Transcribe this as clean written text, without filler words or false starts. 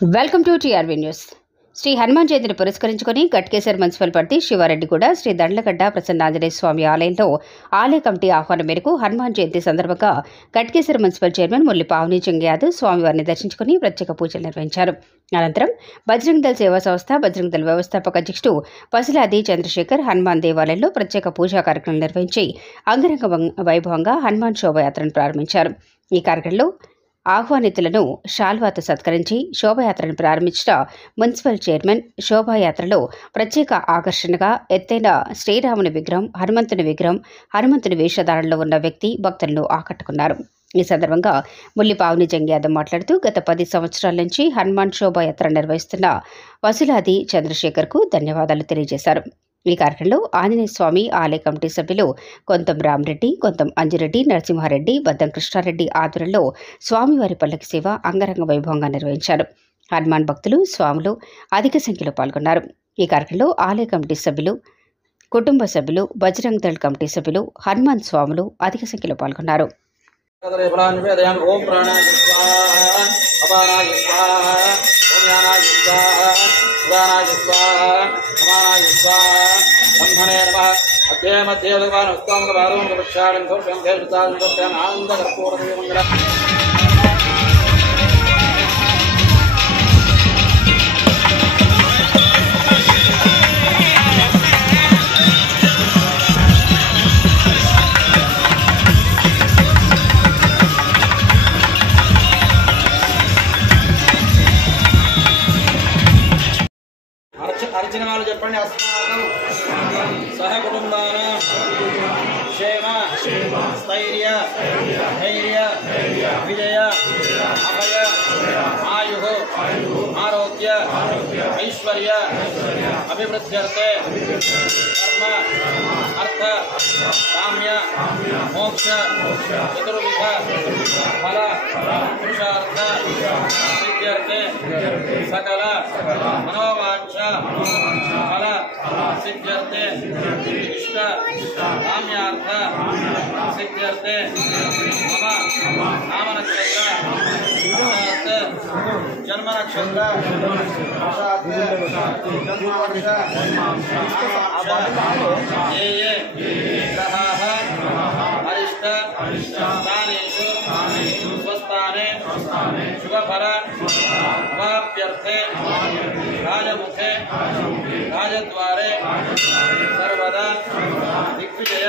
Welcome to TRV news. Shri Hanuman జయంతిని పురస్కరించుకుని Ghatkesar municipal పరిధి శివారెడ్డిగూడ శ్రీ దండ్లగడ్డ ప్రసన్నాంజనేయ స్వామి ఆలయంలో ఆలయ కమిటీ ఆహ్వానం మేరకు హనుమాన్ జయంతి సందర్భంగా గట్కేసర్ మున్సిపల్ చైర్మన్ మురళీ పావని చెంగయాదవ్ స్వామివారిని దర్శించుకుని ప్రత్యేక పూజలు నిర్వహించారు. అనంతరం బజరంగ్ దళ్ సేవా సంస్థ బజరంగ్ దళ్ వ్యవస్థాపక అధ్యక్షుడు పసులాది చంద్రశేఖర్ హనుమాన్ దేవాలయంలో ప్రత్యేక పూజా కార్యక్రమం నిర్వహించి అంగరంగ వైభవంగా హనుమాన్ శోభాయాత్రను ప్రారంభించారు. ఈ కార్యక్రమంలో ఆహ్వానితులను షాల్వాతో సత్కరించి శోభాయాత్రను ప్రారంభించిన మున్సిపల్ చైర్మన్ శోభాయాత్రలో ప్రత్యేక ఆకర్షణగా ఎత్తైన శ్రీరాముని విగ్రహం, హనుమంతుని వేషధారణలో ఉన్న వ్యక్తి భక్తులను ఆకట్టుకున్నారు. ఈ సందర్భంగా మురళీ పావని చెంగయాదవ్ మాట్లాడుతూ గత 10 సంవత్సరాల నుంచి హనుమాన్ శోభాయాత్ర నిర్వహిస్తున్న పసులాది చంద్రశేఖర్కు ధన్యవాదాలు తెలియజేశారు. ఈ కార్యక్రమంలో ఆంజనేయ స్వామి ఆలయ కమిటీ సభ్యులు కొంతం రామరెడ్డి, కొంతం అంజిరెడ్డి, నరసింహారెడ్డి, బద్దం కృష్ణారెడ్డి ఆధ్వర్యంలో స్వామివారి పల్లకి సేవ అంగరంగ వైభవంగా నిర్వహించారు. హనుమాన్ భక్తులు, స్వాములు అధిక సంఖ్యలో పాల్గొన్నారు. ఈ కార్యక్రమంలో ఆలయ కమిటీ సభ్యులు, కుటుంబ సభ్యులు, బజరంగ్ దళ్ కమిటీ సభ్యులు, హనుమాన్ స్వాములు అధిక సంఖ్యలో పాల్గొన్నారు. अर्चनालु చెప్పండి. अस्माकं सह कुटुंबानां क्षेम स्थैर्य धैर्य विजय अभय आयुः आरोग्य ऐश्वर्य अभिवृद्ध्यर्थे कर्म अर्थ काम्य मोक्ष चतुर्विध फल पुरुषार्थ सिद्ध्यर्थे सकल मनोवांछा फल सिद्ध्यर्थे इष्ट काम्यार्थ सिद्ध्यर्थे मम नाम नक्षत्र जन्म नक्षत्र ये ग्रहाः अरिष्ट स्थानेषु स्वस्थाने शुभफल अवाप्यर्थे राजमुखे राजद्वारे सर्वदा दिग्विजय